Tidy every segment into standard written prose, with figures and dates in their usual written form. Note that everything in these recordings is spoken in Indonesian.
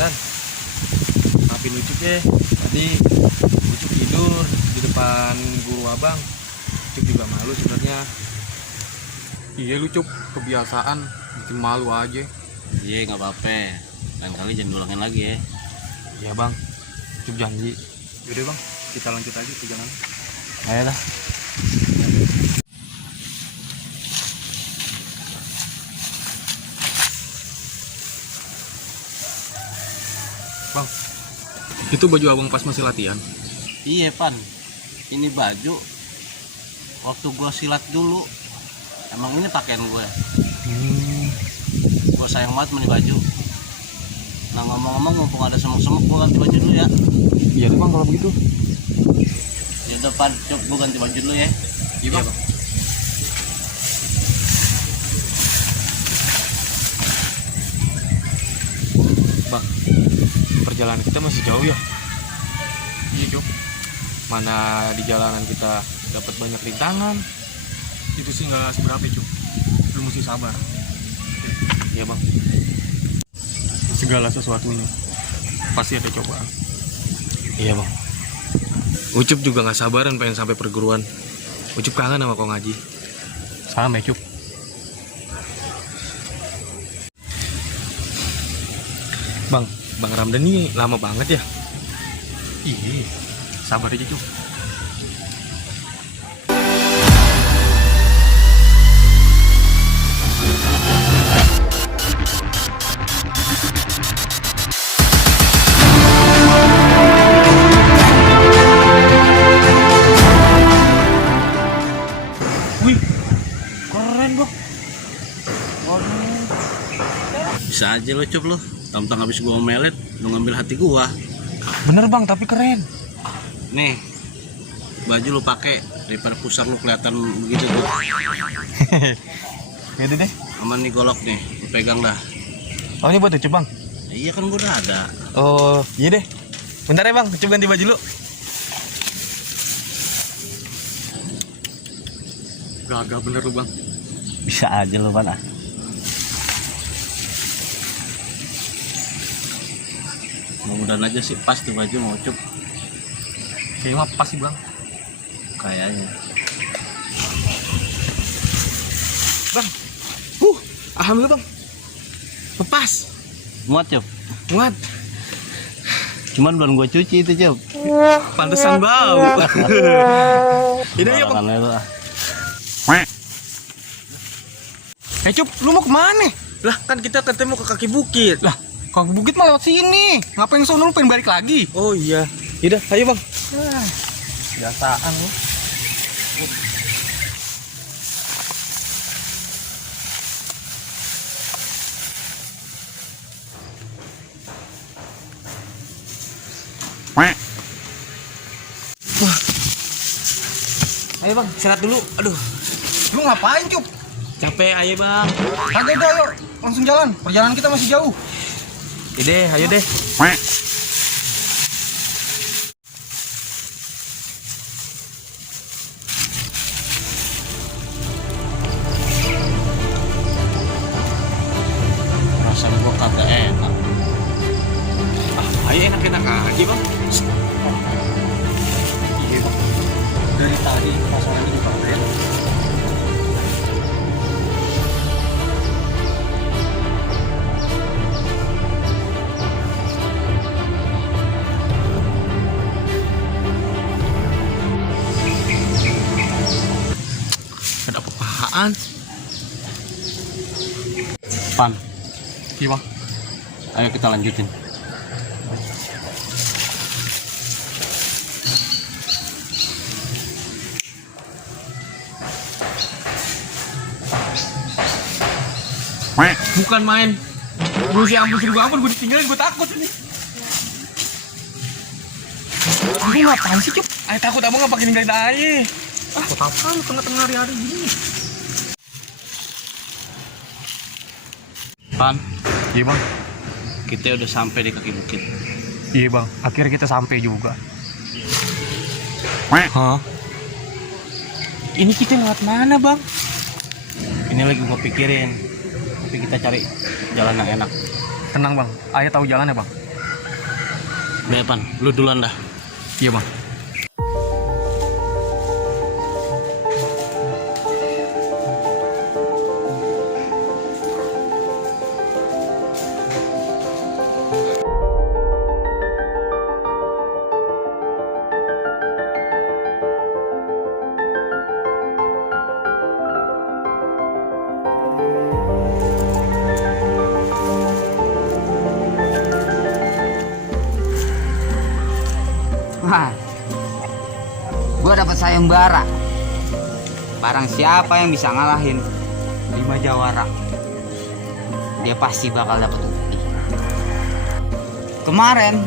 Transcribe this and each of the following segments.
Dan maafin Ucup ya, tadi Ucup tidur di depan guru abang. Ucup juga malu sebenarnya. Iya lu Cup, kebiasaan bikin malu aja. Iya nggak apa-apa, lain kali jangan ngulangin lagi ya. Iya bang, Ucup janji. Yaudah bang, kita lanjut aja perjalanan. Ayo dah. Bang, itu baju abang pas masih latihan. Iya Pan, ini baju waktu gua silat dulu. Emang ini pakaian gue. Gua sayang banget sama baju. Nah ngomong-ngomong, mumpung ada semuk-semuk, gua ganti baju dulu ya. Iya tuh bang kalau begitu. Ya udah Pan, coba gua ganti baju dulu ya. Iya bang. Bang, perjalanan kita masih jauh ya. Iya Cup, Mana di jalanan kita dapat banyak rintangan. itu sih nggak seberapa Cup. Lu mesti sabar. Iya bang. Segala sesuatunya pasti ada cobaan. Iya bang. Ucup juga nggak sabaran pengen sampai perguruan. Ucup kangen sama Kong Haji. Sama ya Cup. Bang Ramdan ini lama banget ya. Iya, sabar aja Cup. Wih, keren bang. Waduh. Bisa aja lo Cup lo. Tentang habis gua omelet, lu ngambil hati gua. Bener bang, tapi keren. Nih, baju lu pakai daripada pusar lu kelihatan begitu tuh. Yaudah deh. Aman nih golok nih, lu pegang dah. Oh ini buat Ucup bang. Iya kan gua udah ada. Oh iya deh. Bentar ya bang, Ucup ganti baju lu. Gagah bener lu bang. Bisa aja lu Pan. Mudah-mudahan aja sih pas tuh baju mau Cup. Kayaknya mah pas sih bang. Kayaknya. Bang, alhamdulillah bang. Lepas, Muat Cup. muat. Cuman belum gua cuci itu Cup. Pantesan bau. Ini ya bang. Makannya lu ah. Cup, lu mau kemana? Lah kan kita ketemu ke kaki bukit. Lah, kaki bukit mah lewat sini. Ngapain sono lu pengen balik lagi? Oh iya. Yaudah, ayo bang. Biasaan lu. Ayo bang, istirahat dulu. Aduh, Lu ngapain, Cup? capek. Ayo bang. Kagak udah, ayo. Langsung jalan. Perjalanan kita masih jauh. Ide, ayo deh. Perasaan gua kagak enak. Ayo enak-enak aja bang. Iya, Bang. Dari tadi masalahnya juga keren. Ada apa-apaan? Pan, Iya, Bang. ayo kita lanjutin. Bukan main. Gue si ampun seribu ampun, gue ditinggalin, gue takut ini. Lu ngapain sih, Cup? Ayo takut abang nggak pakai ninggalin aja. Kok apa lu tengah-tengah hari-hari gini? Pan, Iya, Bang. kita udah sampai di kaki bukit. Iya, Bang. Akhirnya kita sampai juga. Hah? Ini kita lewat mana, Bang? Ini lagi gua pikirin. Tapi kita cari jalan yang enak. Tenang bang, ayah tahu jalannya bang. Bepan, lu duluan dah. Iya bang. Wah, gua dapat sayembara. Barang siapa yang bisa ngalahin 5 jawara, dia pasti bakal dapat upeti. Kemarin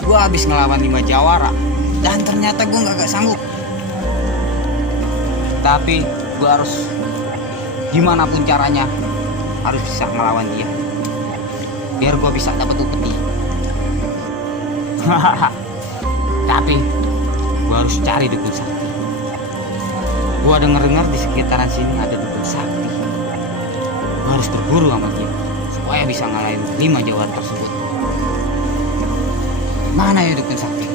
gua habis ngelawan 5 jawara dan ternyata gua nggak sanggup. Tapi gua harus gimana pun caranya harus bisa ngelawan dia biar gua bisa dapat upeti. Tapi gua harus cari dukun sakti. Gua dengar-dengar di sekitaran sini ada dukun sakti. Gua harus berburu sama dia supaya bisa ngalahin 5 jawara tersebut. Mana ya dukun sakti?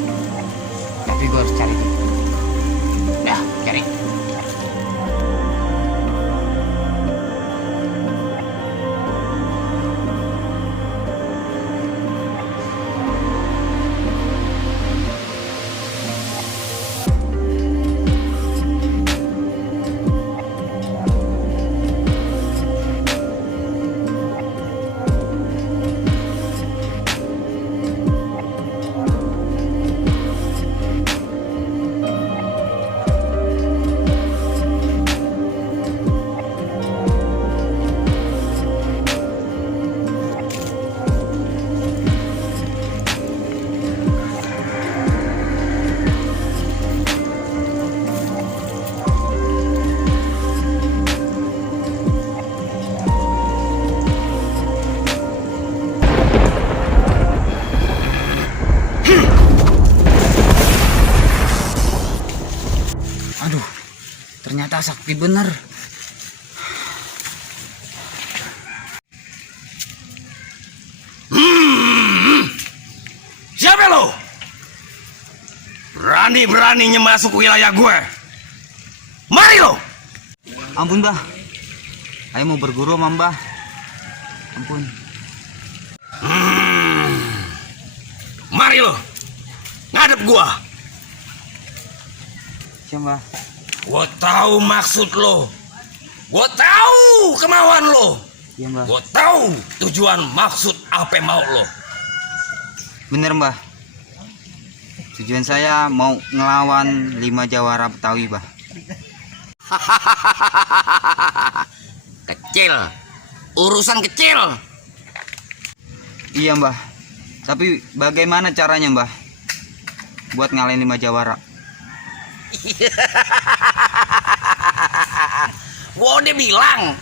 Tapi gua harus cari dia. Dah, cari. Aduh, ternyata sakti bener. Siapa lo? Berani-beraninya masuk wilayah gue. Mari lo. Ampun, Mbah. Saya mau berguru sama Mbah. Ampun. Mari lo. Ngadep gua. Siapa, Mbah? Gua tahu maksud lo. Gua tahu kemauan lo. Iya, Mbah. Gua tahu tujuan maksud apa mau lo. Bener, Mbah. Tujuan saya mau ngelawan 5 jawara Betawi, Mbah. Kecil. Urusan kecil. Iya, Mbah. Tapi bagaimana caranya, Mbah? Buat ngalahin 5 jawara. Gua udah bilang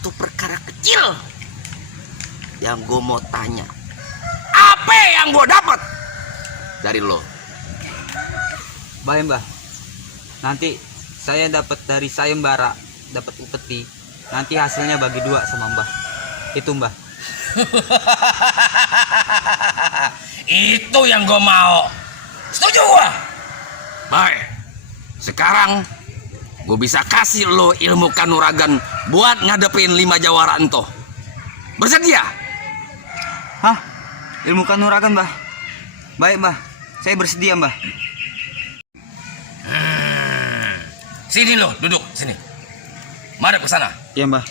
itu perkara kecil. Yang gue mau tanya, apa yang gue dapat dari lo? Baik, Mbah. Nanti saya dapat dari sayembara, dapat upeti. Nanti hasilnya bagi 2 sama Mbah. Itu, Mbah. Itu yang gue mau. Setuju gua? Baik. Sekarang gue bisa kasih lo ilmu kanuragan buat ngadepin 5 jawara ento. Bersedia? Hah? Ilmu kanuragan, Mbah? Baik, Mbah. Saya bersedia, Mbah. Sini lo, duduk sini. Madep ke sana. Iya, Mbah.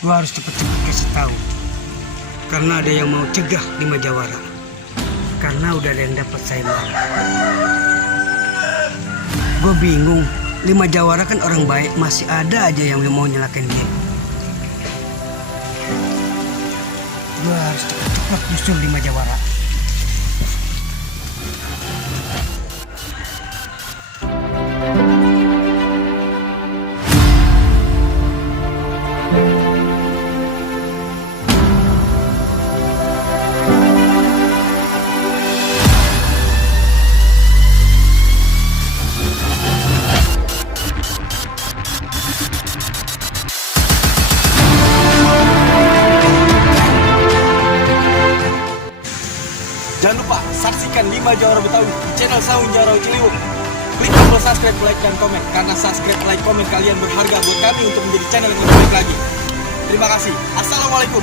Gua harus cepet-cepet kasih tahu. Karena ada yang mau cegah 5 jawara. Karena udah ada yang dapat sayembara. Gue bingung. 5 jawara kan orang baik, masih ada aja yang mau nyelakain dia. Gue harus cepet-cepet nyusul 5 jawara. Jangan lupa saksikan 5 Jawara Betawi di channel Sawung Jawara Ciliwung. Klik tombol subscribe, like, dan komen. Karena subscribe, like, komen kalian berharga buat kami untuk menjadi channel yang lebih baik lagi. Terima kasih. Assalamualaikum.